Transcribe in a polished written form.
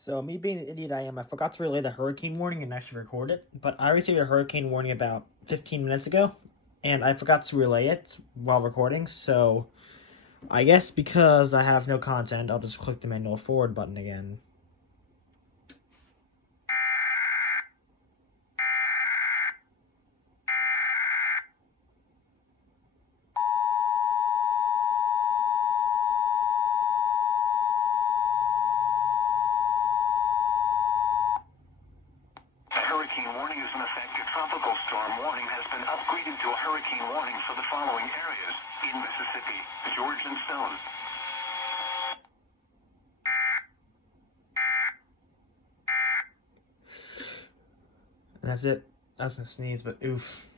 So, me being the idiot I am, I forgot to relay the hurricane warning and actually record it. But I received a hurricane warning about 15 minutes ago, and I forgot to relay it while recording. So, I guess because I have no content, I'll just click the manual forward button again. A hurricane warning is in effect. A tropical storm warning has been upgraded to a hurricane warning for the following areas in Mississippi: George and Stone. And that's it. I was gonna sneeze, but oof.